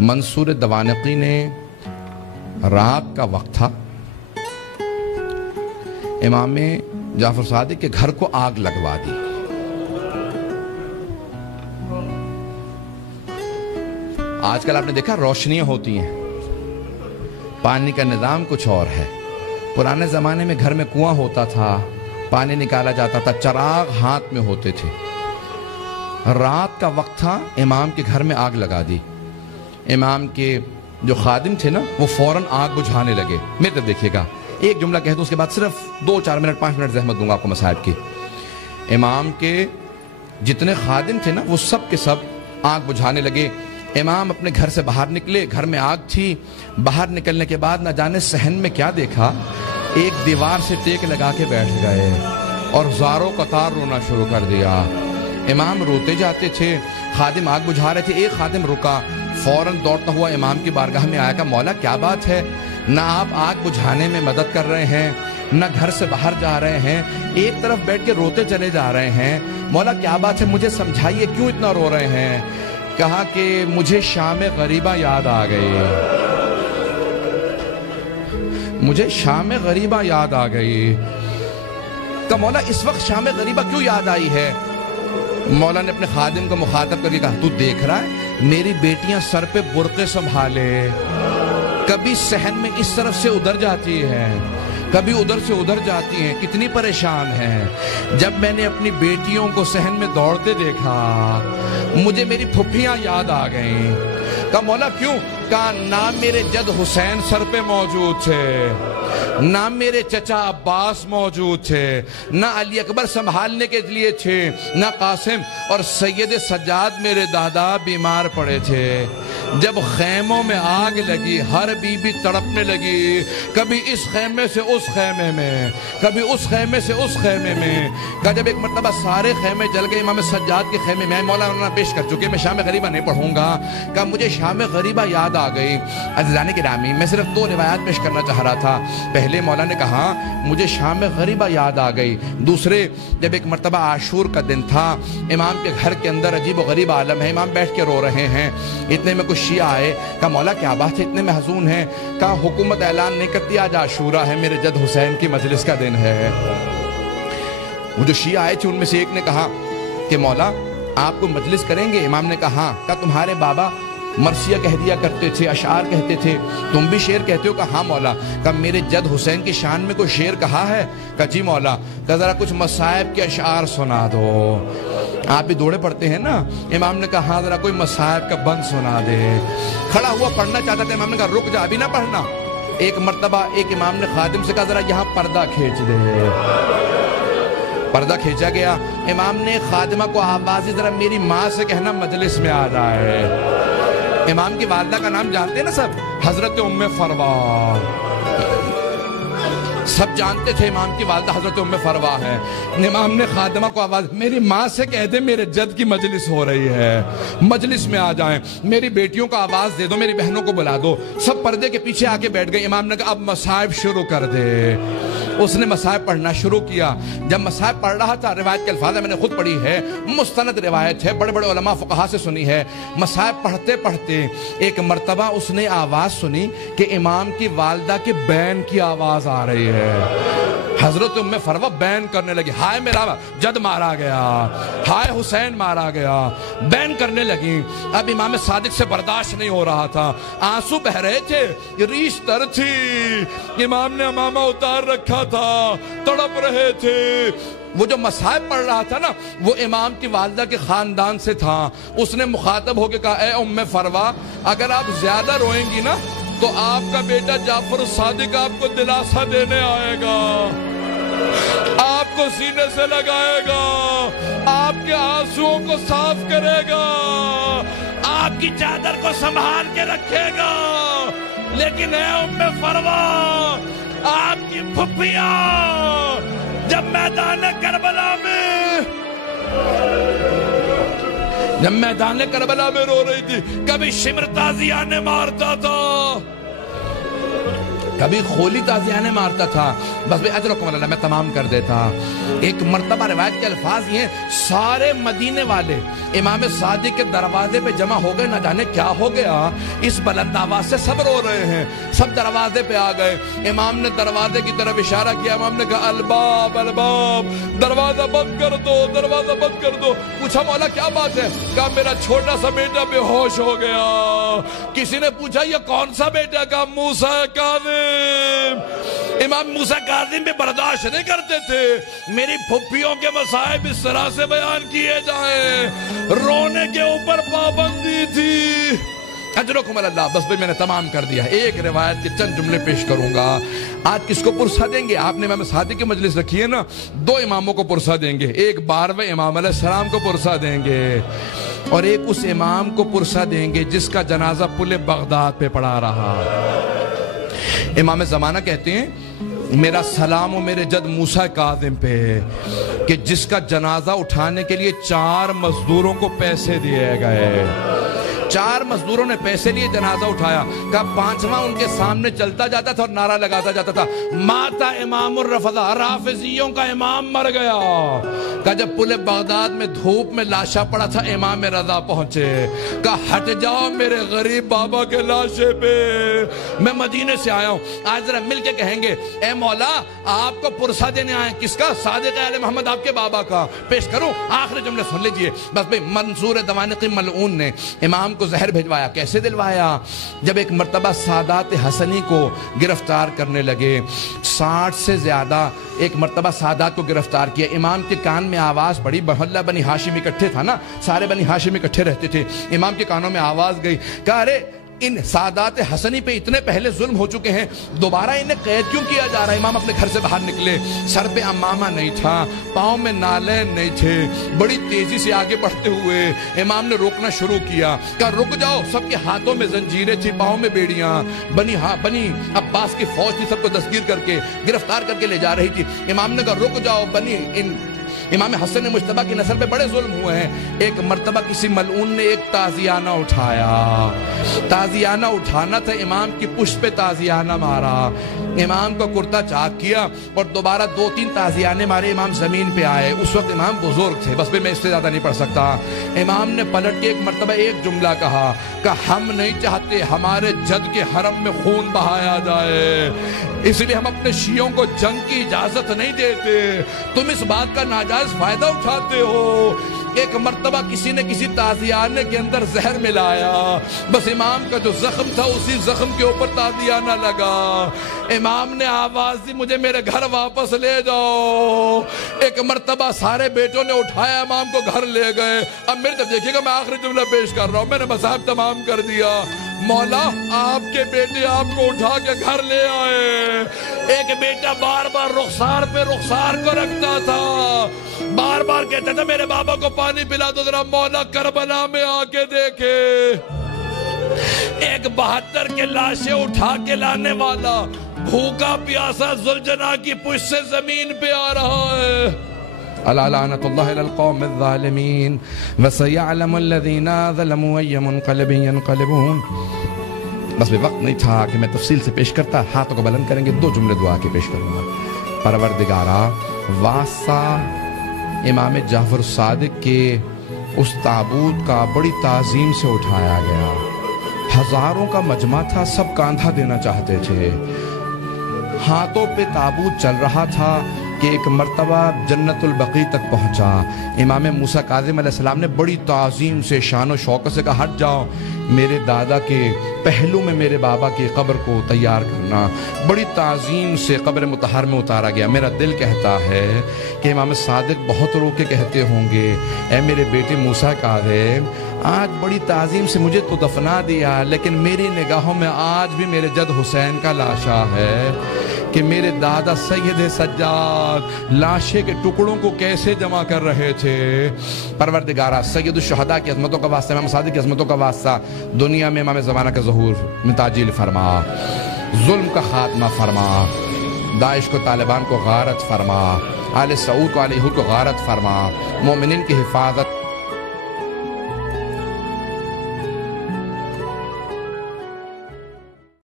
منصور دوانقی نے رات کا وقت تھا، امام جعفر صادق کے گھر کو آگ لگوا دی۔ آج کل آپ نے دیکھا روشنیاں ہوتی ہیں، پانی کا نظام کچھ اور ہے۔ پرانے زمانے میں گھر میں کنواں ہوتا تھا، پانی نکالا جاتا تھا، چراغ ہاتھ میں ہوتے تھے۔ رات کا وقت تھا، امام کے گھر میں آگ لگا دی۔ امام کے جو خادم تھے نا، وہ فوراً آگ بجھانے لگے۔ میرے طرف دیکھیے گا، ایک جملہ کہہ دوں، اس کے بعد صرف 2-4 منٹ 5 منٹ زحمت دوں گا آپ کو مصائب کی۔ امام کے جتنے خادم تھے نا، وہ سب کے سب آگ بجھانے لگے۔ امام اپنے گھر سے باہر نکلے، گھر میں آگ تھی۔ باہر نکلنے کے بعد نہ جانے صحن میں کیا دیکھا، ایک دیوار سے ٹیک لگا کے بیٹھ گئے اور زاروں قطار رونا شروع کر دیا۔ امام روتے جاتے تھے، خادم آگ بجھا رہے تھے۔ ایک خادم رکا، فوراً دوڑتا ہوا امام کی بارگاہ میں آیا، کہا مولا کیا بات ہے، نہ آپ آگ بجھانے میں مدد کر رہے ہیں، نہ گھر سے باہر جا رہے ہیں، ایک طرف بیٹھ کے روتے چلے جا رہے ہیں، مولا کیا بات ہے، مجھے سمجھائیے کیوں اتنا رو رہے ہیں۔ کہا کہ مجھے شام غریبہ یاد آ گئی، مجھے شام غریبہ یاد آ گئی۔ کہا مولا اس وقت شام غریبہ کیوں یاد آئی ہے؟ مولا نے اپنے خادم کو مخاطب کر کے کہا، تو دیکھ رہا ہے میری بیٹیاں سر پہ برقعے سنبھالے، کبھی صحن میں اس طرف سے ادھر جاتی ہیں، کبھی ادھر سے ادھر جاتی ہیں، کتنی پریشان ہیں۔ جب میں نے اپنی بیٹیوں کو صحن میں دوڑتے دیکھا، مجھے میری پھپھیاں یاد آ گئیں۔ کہا مولا کیوں؟ کہا نہ میرے جد حسین سر پہ موجود تھے، نہ میرے چچا عباس موجود تھے، نہ علی اکبر سنبھالنے کے لیے تھے، نہ قاسم، اور سید سجاد میرے دادا بیمار پڑے تھے۔ جب خیموں میں آگ لگی، ہر بی بی تڑپنے لگی، کبھی اس خیمے سے اس خیمے میں، کبھی اس خیمے سے اس خیمے میں۔ کہا جب ایک مرتبہ سارے خیمے جل گئے، امام سجاد کے خیمے میں، مولانا پیش کر چکے، میں شام غریبہ نہیں پڑھوں گا۔ کہا مجھے شام غریبہ یاد آ گئی۔ عزیزان گرامی، میں صرف 2 روایات پیش کرنا چاہ رہا تھا۔ پہلے مولا نے کہا مجھے شام غریبہ یاد آ گئی۔ دوسرے، جب ایک مرتبہ عاشور کا دن تھا، امام کے گھر کے اندر عجیب و غریب عالم ہے، امام بیٹھ کے رو رہے ہیں۔ اتنے میں کچھ شیعہ آئے، کہا مولا کیا بات ہے، اتنے میں حزون ہیں؟ کہا حکومت اعلان نہیں کرتی آج عاشورہ ہے، میرے جد حسین کی مجلس کا دن ہے۔ وہ جو شیعہ آئے تھے ان میں سے ایک نے کہا کہ مولا آپ کو مجلس کریں گے؟ امام نے کہا ہاں۔ کہا تمہارے بابا مرثیہ کہہ دیا کرتے تھے، اشعار کہتے تھے، تم بھی شعر کہتے ہو؟ کہا ہاں مولا۔ کہا میرے جد حسین کی شان میں کوئی شعر کہا ہے؟ کہا جی مولا۔ کہا ذرا کچھ مصائب کے اشعار سنا دو، آپ بھی دوڑے پڑتے ہیں نا۔ امام نے کہا ہاں ذرا کوئی مصائب کا بند سنا دے۔ کھڑا ہوا پڑھنا چاہتا تھا، امام نے کہا رک جا، ابھی نہ پڑھنا۔ ایک مرتبہ ایک امام نے خادم سے کہا ذرا یہاں پردہ کھینچ دے۔ پردہ کھینچا گیا۔ امام نے خادمہ کو آواز ذرا میری ماں سے کہنا مجلس میں آ جائے۔ امام کی والدہ کا نام جانتے ہیں نا سب، حضرت ام فروا۔ سب جانتے تھے امام کی والدہ حضرت ام فروا ہے۔ امام نے خادمہ کو آواز، میری ماں سے کہہ دے میرے جد کی مجلس ہو رہی ہے، مجلس میں آ جائیں، میری بیٹیوں کو آواز دے دو، میری بہنوں کو بلا دو۔ سب پردے کے پیچھے آ کے بیٹھ گئے۔ امام نے کہا اب مصائب شروع کر دے۔ اس نے مصائب پڑھنا شروع کیا۔ جب مصائب پڑھ رہا تھا، روایت کے الفاظ میں نے خود پڑھی ہے، مستند روایت ہے، بڑے بڑے علماء فقہا سے سنی ہے۔ مصائب پڑھتے پڑھتے ایک مرتبہ اس نے آواز سنی کہ امام کی والدہ کے بین کی آواز آ رہی ہے۔ حضرت ام فروا بین کرنے لگی، ہائے میرا جد مارا گیا، ہائے حسین مارا گیا، بین کرنے لگی۔ اب امام صادق سے برداشت نہیں ہو رہا تھا، آنسو بہ رہے تھے، ریش تر تھی، امام نے امامہ اتار رکھا تھا، تڑپ رہے تھے۔ وہ جو مصائب پڑھ رہا تھا نا، وہ امام کی والدہ کے خاندان سے تھا۔ اس نے مخاطب ہو کے کہا اے ام فروا، اگر آپ زیادہ روئیں گی نا تو آپ کا بیٹا جعفر صادق آپ کو دلاسا دینے آئے گا، آپ کو سینے سے لگائے گا، آپ کے آنسوؤں کو صاف کرے گا، آپ کی چادر کو سنبھال کے رکھے گا۔ لیکن اے ام فروا، آپ کی پھپھیاں جب میدان کربلا میں رو رہی تھی، کبھی شمر تازیانہ مارتا تھا، کبھی خولی تازیانے مارتا تھا، بس بھئی اجرکم اللہ، میں تمام کر دیتا۔ ایک مرتبہ روایت کے الفاظ یہ ہیں، سارے مدینے والے امام صادق کے دروازے پہ جمع ہو گئے، نہ جانے کیا ہو گیا، اس بلند آواز سے سب رو رہے ہیں، سب دروازے پہ آ گئے۔ امام نے دروازے کی طرف اشارہ کیا، امام نے کہا الباب الباب، دروازہ بند کر دو، دروازہ بند کر دو۔ پوچھا مولا کیا بات ہے؟ کہا میرا چھوٹا سا بیٹا بے ہوش ہو گیا۔ کسی نے پوچھا یہ کون سا بیٹا؟ کہا موسیٰ کاظم۔ امام موسیٰ کاظم بھی برداشت نہیں کرتے تھے میری پھپھیوں کے مصائب اس طرح سے بیان کیے جائیں، رونے کے اوپر پابندی تھی۔ اجرکم اللہ، بس بھئی میں نے تمام کر دیا۔ ایک روایت کے چند جملے پیش کروں گا۔ آج کس کو پرسہ دیں گے؟ آپ نے امام صادق کی مجلس رکھی ہے نا، دو اماموں کو پرسہ دیں گے، ایک 12ویں امام علیہ السلام کو پرسہ دیں گے، اور ایک اس امام کو پرسہ دیں گے جس کا جنازہ پل بغداد پہ پڑا رہا۔ امام زمانہ کہتے ہیں میرا سلام و میرے جد موسیٰ کاظم پہ، کہ جس کا جنازہ اٹھانے کے لیے 4 مزدوروں کو پیسے دیے گئے، 4 مزدوروں نے پیسے لیے جنازہ اٹھایا۔ کہا 5واں ان کے سامنے چلتا جاتا تھا اور نعرہ لگاتا جاتا تھا ماتا امام الرفضہ، رافضیوں کا امام مر گیا۔ کہا جب پل بغداد میں دھوپ میں لاشا پڑا تھا امام رضا پہنچے، کہا ہٹ جاؤ میرے غریب بابا کے لاشے پہ، میں مدینے سے آیا ہوں۔ آج ذرا مل کے کہیں گے اے مولا آپ کو پرسہ دینے آئے، کس کا؟ صادق آل محمد آپ کے بابا کا۔ پیش کروں آخری جملے سن لیجئے بس بھئی۔ منصور دوانقی ملعون نے امام کو زہر بھیجوایا۔ کیسے دلوایا؟ جب ایک مرتبہ سادات حسنی کو گرفتار کرنے لگے، 60 سے زیادہ ایک مرتبہ سادات کو گرفتار کیا، امام کے کان میں آواز پڑی، محلہ بنی ہاشم اکٹھے تھا نا، سارے بنی ہاشم اکٹھے رہتے تھے، امام کے کانوں میں آواز گئی، کہا ارے ان سادات حسنی پہ اتنے پہلے ظلم ہو چکے ہیں، دوبارہ انہیں قید کیوں کیا جا رہا ہے؟ امام اپنے گھر سے باہر نکلے، سر پہ امامہ نہیں تھا، پاؤں میں نالین نہیں تھے، بڑی تیزی سے آگے بڑھتے ہوئے امام نے روکنا شروع کیا، کہا رک جاؤ۔ سب کے ہاتھوں میں زنجیریں تھی، پاؤں میں بیڑیاں، بنی عباس کی فوج تھی، سب کو دستگیر کر کے گرفتار کر کے لے جا رہی تھی۔ امام نے کہا رک جاؤ، امام حسن مجتبیٰ کی نسل پہ بڑے ظلم ہوئے ہیں۔ ایک مرتبہ کسی ملعون نے ایک تازیانہ اٹھایا، تازیانہ اٹھانا تھا، امام کی پشت پہ تازیانہ مارا، امام کو کرتا چاک کیا اور دوبارہ 2-3 تازیانے مارے، امام زمین پہ آئے۔ اس وقت امام بزرگ تھے، بس میں اس سے زیادہ نہیں پڑھ سکتا۔ امام نے پلٹ کے ایک مرتبہ ایک جملہ کہا کہ ہم نہیں چاہتے ہمارے جد کے حرم میں خون بہایا جائے، اس لیے ہم اپنے شیعوں کو جنگ کی اجازت نہیں دیتے، تم اس بات کا ناجائز فائدہ اٹھاتے ہو۔ ایک مرتبہ کسی نے کسی تازیانے کے اندر زہر ملایا، بس امام کا جو زخم تھا اسی زخم کے اوپر تازیانہ لگا، امام نے آواز دی مجھے میرے گھر واپس لے جاؤ۔ ایک مرتبہ سارے بیٹوں نے اٹھایا، امام کو گھر لے گئے۔ اب میرے طرف دیکھیے گا، میں آخری جملہ پیش کر رہا ہوں، میں نے مصاحب تمام کر دیا۔ مولا آپ کے بیٹے آپ کو اٹھا کے گھر لے آئے، ایک بیٹا بار بار رخسار پہ رخسار کو رکھتا تھا، بار بار کہتا تھا میرے بابا کو پانی پلا دو ذرا، مولا کربلا میں آ کے دیکھے۔ ایک 72 کے لاشیں اٹھا کے لانے والا بھوکا پیاسا ذوالجناح کی پشت سے زمین پہ آ رہا ہے۔ الا لعنت اللہ علی القوم الظالمین وسیعلم الذین ظلموا ای منقلب ینقلبون۔ بس بھی وقت نہیں تھا کہ میں تفصیل سے پیش کرتا، ہاتھوں کو بلند کریں گے، 2 جملے دعا کے پیش کروں گا۔ پروردگارا، واسطہ امام جعفر صادق کے اس تابوت کا بڑی تعظیم سے اٹھایا گیا، ہزاروں کا مجمع تھا، سب کاندھا دینا چاہتے تھے، ہاتھوں پہ تابوت چل رہا تھا کہ ایک مرتبہ جنت البقیع تک پہنچا۔ امام موسیٰ کاظم علیہ السلام نے بڑی تعظیم سے شان و شوکت سے کہا ہٹ جاؤ، میرے دادا کے پہلو میں میرے بابا کی قبر کو تیار کرنا۔ بڑی تعظیم سے قبر مطہر میں اتارا گیا۔ میرا دل کہتا ہے کہ امام صادق بہت رو کے کہتے ہوں گے اے میرے بیٹے موسیٰ کاظم، آج بڑی تعظیم سے مجھے تو دفنا دیا، لیکن میری نگاہوں میں آج بھی میرے جد حسین کا لاشا ہے کہ میرے دادا سید سجاد لاشے کے ٹکڑوں کو کیسے جمع کر رہے تھے۔ پروردگارہ، سید الشہداء کی عظمتوں کا واسطہ، امام صادق کی عظمتوں کا واسطہ، دنیا میں امام زمانہ کا ظہور میں تعجیل فرما، ظلم کا خاتمہ فرما، داعش کو طالبان کو غارت فرما، آل سعود کو آل یہود کو غارت فرما، مومنین کی حفاظت